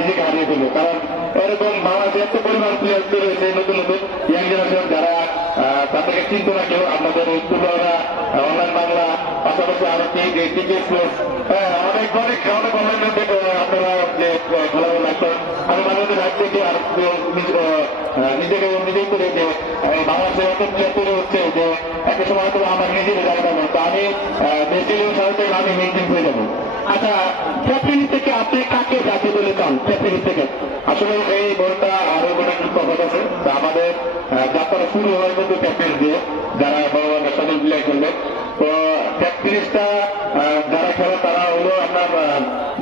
নিজেকে হারিয়ে ফেলবে। কারণ এরকম বাংলাদেশে এত পরিমাণ প্লেয়ার রয়েছে নতুন নতুন ইয়াং জেনারেশন যারা তাদেরকে চিনতো না কেউ। আমাদের স্কুলরা অনলাইন বাংলা পাশাপাশি আরো টিকে স্পোর্টস অনেক অনেক অনেক অনলাইন আপনারা যে খেলাধুলা লাগতো আমি মাঝে মধ্যে রাখছি যে আর নিজেকে নিজেই করে যে বাংলাদেশের এত প্লেয়ার তৈরি হচ্ছে যে একটা সময় হয়তো আমার নিজেরও জায়গা তো আমি দেশের সাথে আমি মেনটেন হয়ে যাবো। আচ্ছা, ক্যাপ্টেন থেকে আপনি কাকে জাতি বলে চান ক্যাপ্টেন থেকে? আসলে এই বলটা আরো অনেক কথা আছে। আমাদের যাত্রা শুরু হয় কিন্তু ক্যাপ্টেন দিয়ে, যারা বড় বড় ন্যাশনাল প্লেয়ার খেলবে। তো ক্যাপ্টেনটা যারা খেলে তারা হলো আপনার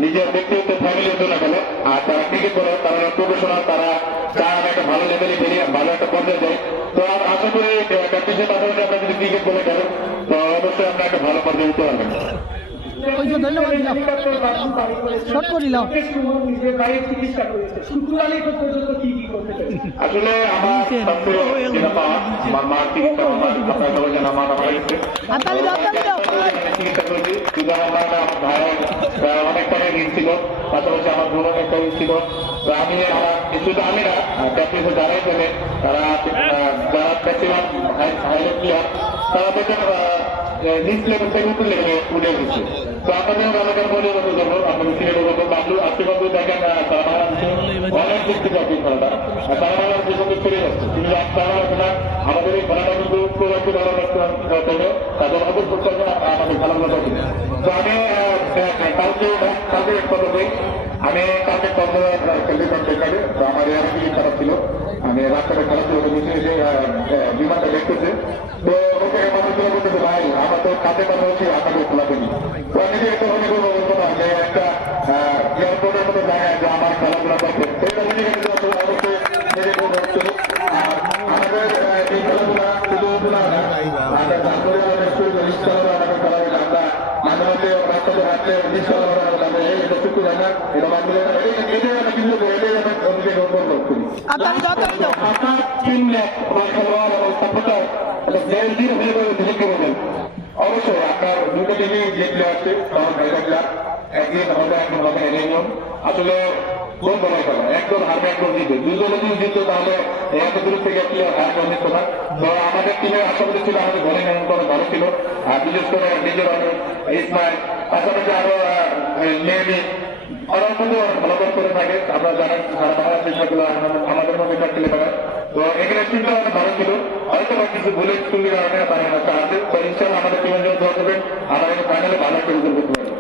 নিজের ব্যক্তিগত ফ্যামিলির জন্য খেলে, আর যারা ক্রিকেট করে তারা প্রফেশনাল, তারা চান একটা ভালো লেভেলে বেরিয়ে ভালো একটা পর্যায়ে যায়। তো আশা করি ক্যাপ্টেনের পাশাপাশি আপনার যদি ক্রিকেট বলে খেলেন তো অবশ্যই আপনি একটা ভালো পর্যায়ে উঠতে পারবেন। ধন্যবাদ আসলে আমার যেটা পাওয়া আমার মার চিকিৎসা আপনার সবাই জানা মা মারা গেছে চিকিৎসা করেছি। শুধু আমার ভাইয়ের অনেক টাকা ঋণ ছিল, পাশাপাশি আমার বোন অনেক টাকা ছিল। তো আমি শুধু আমি না প্র্যাকটিসে যারাই খেলে তারা যারা ম্যাক্সিমাম হাইলাইট প্লেয়ার তারা দেখেন নিচ লেভেল থেকে উপর লেভেলে উঠে এসেছে। তো আপনাদের এলাকার বলে বলতে যাবো আপনাদের সিলেটে বলবো বাবলু আজকে বাবলু দেখেন তারা বাংলাদেশে অনেক দিক থেকে আপনি খেলাটা তারা বাংলাদেশে কিন্তু ফিরে যাচ্ছে। কিন্তু তারা না আমাদের এই খেলাটা কিন্তু প্রবাসী ভালো রাখতে হবে, তাদের অবর করতে হবে আমাদের খেলাধুলা করতে। তো আমি কালকে এক কথা বলি, আমি কালকে কর্মরা খেলতে পারি। তো আমার এর কি খারাপ ছিল, আমি রাস্তাটা খারাপ ছিল এসে বিমানটা দেখতেছে। তো ওকে মানুষগুলো বলতেছে ভাই আমার তো কাঁধে কথা হচ্ছে আপনাদের খোলা করি। তো আমি যে একটা মনে করবো বলবো না যে একটা এয়ারপোর্টের মতো জায়গায় যে আমার খেলাধুলা করছে সেটা নিজেকে অবশ্যই নিজেকে হচ্ছে। আর আমাদের এই খেলাধুলা শুধু না আমাদের তারপরে আমাদের রিক্সাওয়ালা আমাদের খেলা হয়েছে। আমরা মাঝে মধ্যে রাস্তাতে হাঁটলে রিক্সাওয়ালা আমরা এই চুক্তি হয় না এটা মানলে এটাই আমরা কিন্তু এটাই আমরা নিজেকে অনুভব করি। আপনার টিম খেলোয়াড় এবং সাপোর্টার অবশ্যই আপনার দুটো টিমই যে প্লেয়ার আছে তখন ভাইরা প্লেয়ার একদিন হবে একদিন হবে নিয়ম। আসলে কোন বলা করা একজন হারবে একজন জিতবে, দুজনে যদি জিততো তাহলে এত দূর থেকে প্লেয়ার হার করে নিত না। তো আমাদের টিমের আশাবাদী ছিল আমাদের ঘরে নিয়ন্ত্রণ ভালো ছিল, আর বিশেষ করে নিজের অনেক ইসমাইল পাশাপাশি আরো মেয়েমি ওরা মধ্যে ভালো করে থাকে। আপনারা জানেন সারা বাংলাদেশ আমাদের মধ্যে খেলে পারে। তো এখানে টিমটা অনেক ভালো ছিল, হয়তো বা কিছু ভুলে চুরির কারণে তারা আছে। তো ইনশাল্লাহ আমাদের টিমের জন্য দোয়া করবেন, আমাদের ফাইনালে ভালো একটা রেজাল্ট করতে পারবে।